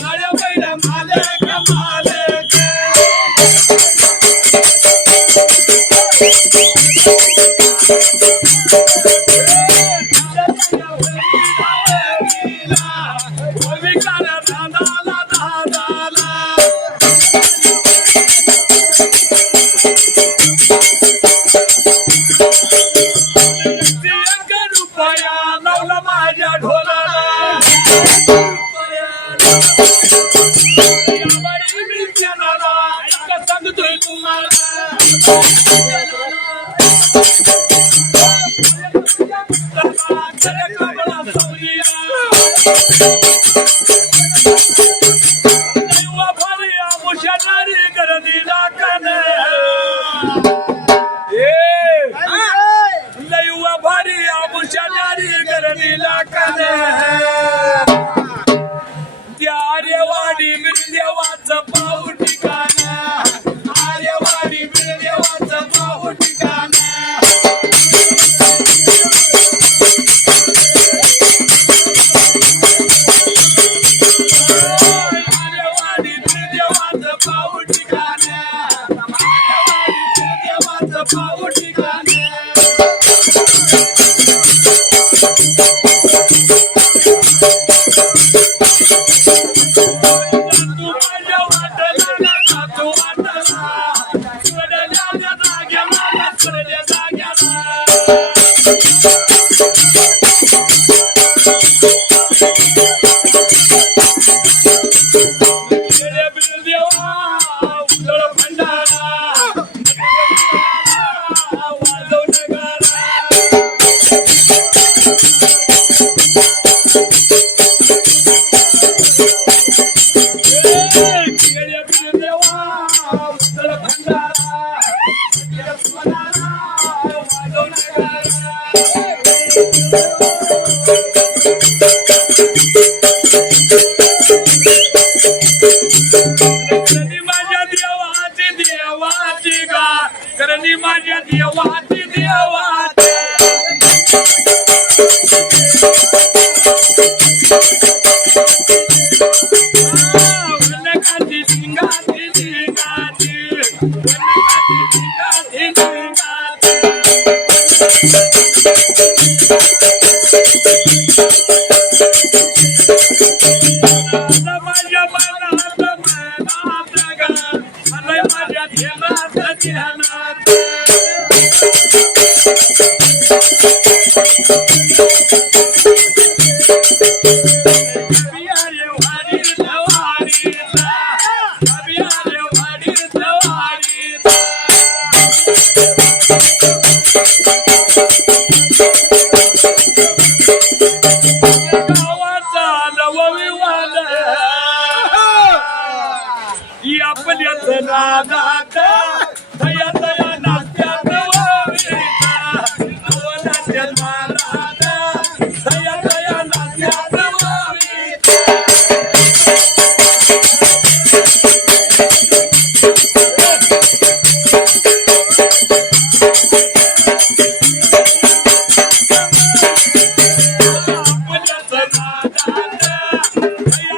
काळ्या तुम्हाला खरं Ha ha. Yeah.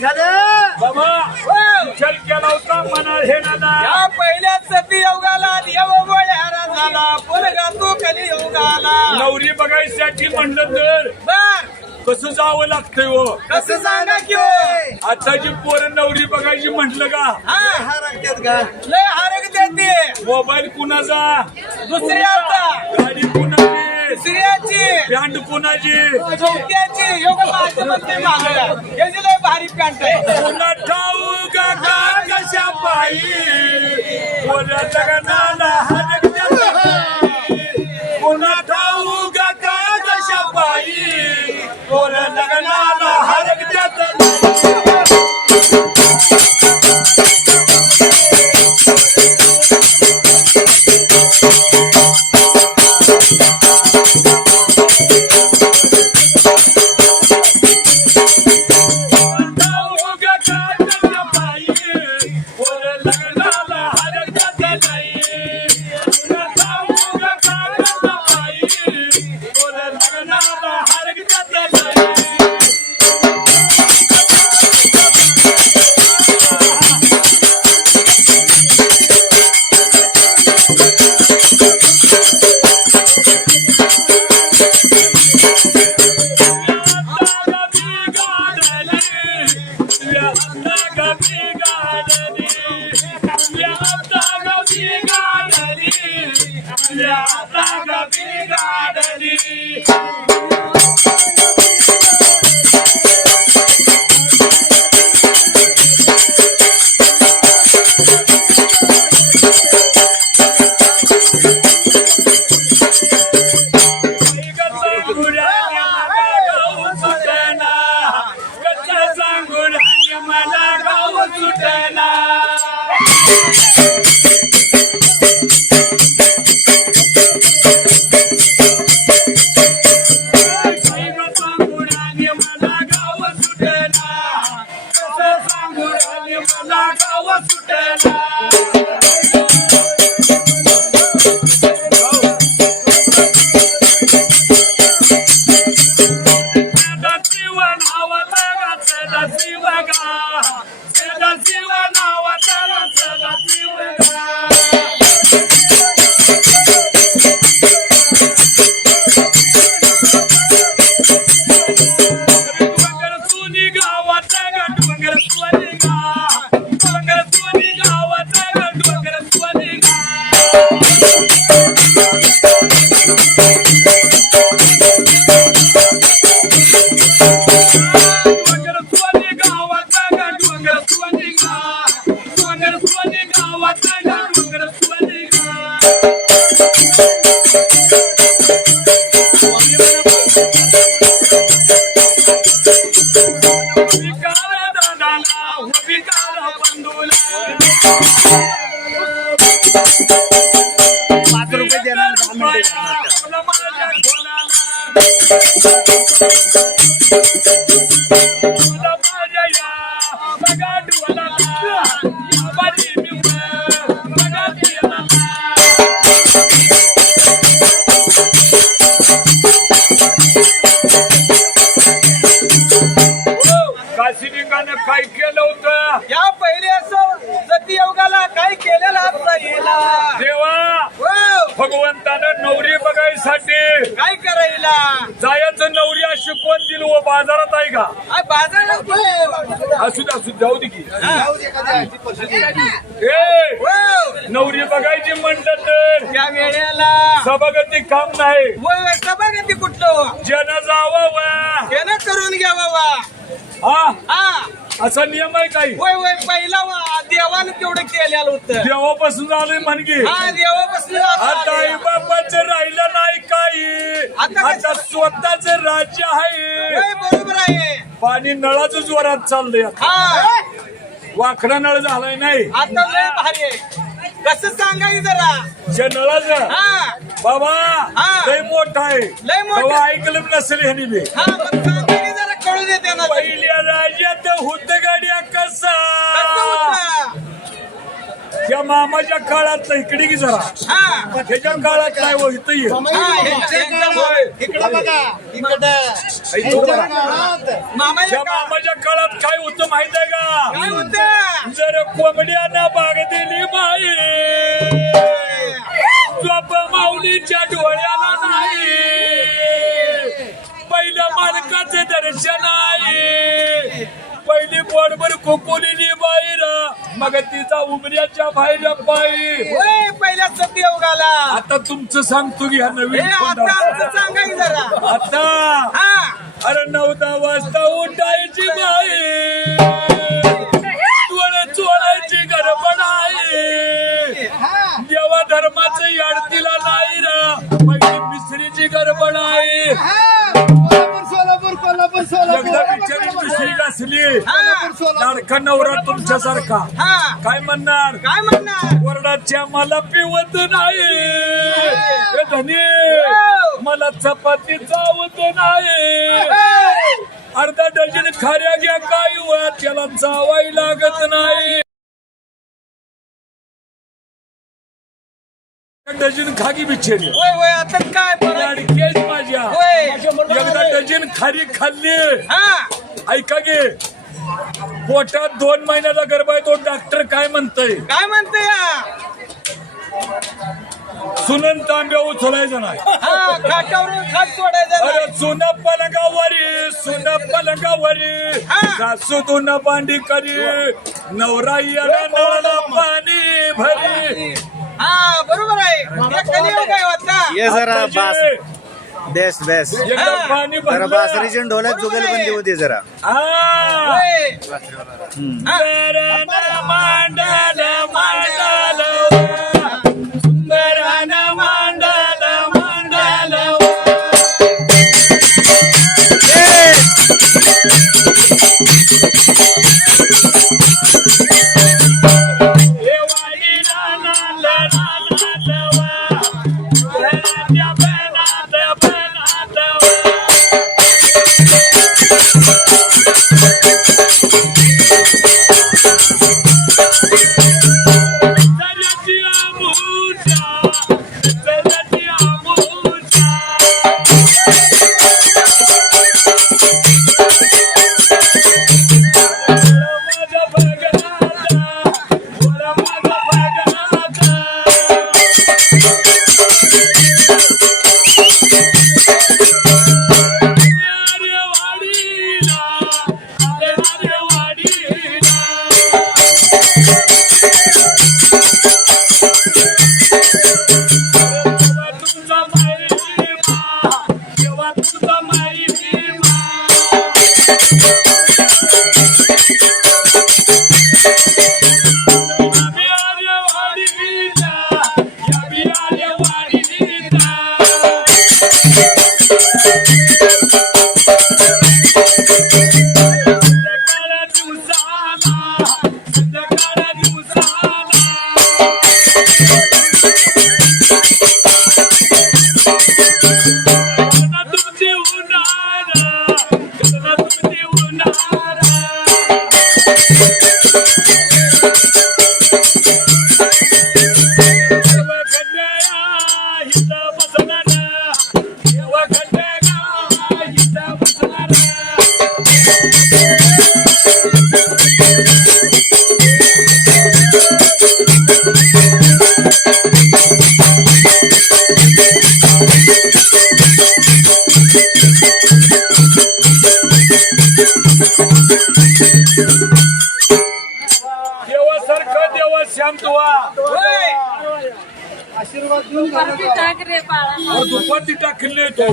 काय झालं? बाबा विचार केला होता मना हे या पहिल्या सती योगाला देवबोळ्यारा झाला पोरगा तू योगाला? नवरी बघायसाठी म्हणलं तर बर. कसं जावं लागतंय हो? कसं सांगा की हो? आताची पोरं नवरी बघायची म्हटलं का? हा. का लय हारक देते. मोबाईल कुणाचा? दुसऱ्याचा. गाडी कुणाची? स्त्रियाची बँड कुणाची? चौक्याची योग माझं म्हणते मागल्या याची लय भारी पॅन्ट आहे. पुन्हा ठाऊक का कशा पायी? हरकत्यात पायी. पुन्हा ठाऊक का कशा पायी? लग्नाला हरकत्यात पायी. काशिनिकानं काय केलं होतं? या पहिले असं सती योगाला काय केलेलं असता येला देवा भगवंतानं नवरी बघायसाठी. काय करायला? जायचं नवरी अशी कोण दिल व बाजारात आहे का? आ, बाजारात कुठे? असू दे असू जाऊ दे की. ए हो, नवरी बघायची म्हणलं तर त्या वेळेला. सभागती काम नाही. वय सभागती कुठलं? जन जावं त्यानं करून घ्यावा वा हा. हा. असा नियम आहे काही. वय वय पहिला वा देवानं तेवढं केलेलं होतं. देवापासून आलोय म्हणगे. हा देवापासून आता आई बाबाचं राहिलं नाही काही. आता आता स्वतःच राज्य आहे. बरोबर आहे. पाणी नळाचं जोरात चाललंय आता. हा. वाकडा नळ झालाय नाही. आता लय भारी आहे. कसं सांगायचं जरा? ज्या नळाचं. हा. बाबा हा. लय मोठा आहे. लय मोठं. तेव्हा ऐकलं नसेल ह्यानी बी. हा मग सांगा. की जरा कळू दे त्यांना. पहिल्या राज्यात होत गाड्या कसं? त्या मामाच्या काळात इकडे की जरा. हा. त्याच्या काळात काय हो इथं ये. हा. मामाच्या काळात. काय होतं माहीत आहे का? काय होतं? जर कोंबड्यानं बाग दिली बाई झोप माऊलीच्या डोळ्याला नाही. पहिल्या मालकाचे दर्शन आहे. पहिली पोटभर खोकोलीनी बाहेर मग तिचा उमऱ्याच्या बाहेर पायी. होय पहिल्या सत्ययोगाला आता तुमचं सांगतो की हे नवीन आता आमचं कोंडात. सांगायचं जरा. आता? हा. अरे नऊ दहा वाजता उठायची बाई. चोळ चोळायची गडबड आहे. देवा धर्माचं याड तिला नाही र. पहिली असली. हा. लाडका नवरा तुमच्यासारखा. हा. काय म्हणणार? काय म्हणणार? वरडाच्या मला पिवत नाही. धनी मला चपाती चावत नाही. अर्धा डझन खाऱ्या घ्या काय व त्याला चावाई लागत नाही. डझन खागी आता काय लाडकेच माझ्या. एकदा डझन खारी खाल्ली. हा. ऐका गे पोटात दोन महिन्याचा गर्भ आहे तो डॉक्टर काय म्हणतय? काय म्हणते या? सुनन तांब्या उचलायचं नाही. हा खाटावर खाट सोडायचं अरे नाही. सुन पलंगावरी सुन पलंगावरी. हा. सासू तुन भांडी करी नवरा याला नळाला पाणी भरी. हा बरोबर आहे. कलियुग जरा आताचे बास. बेस्ट बेस्ट जरा भरलं बासरीची आणि ढोलक जुगलबंदी होती जरा. आशीर्वाद देऊन ठाकरे दुपारची टाकली तो.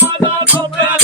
মালা গোপাল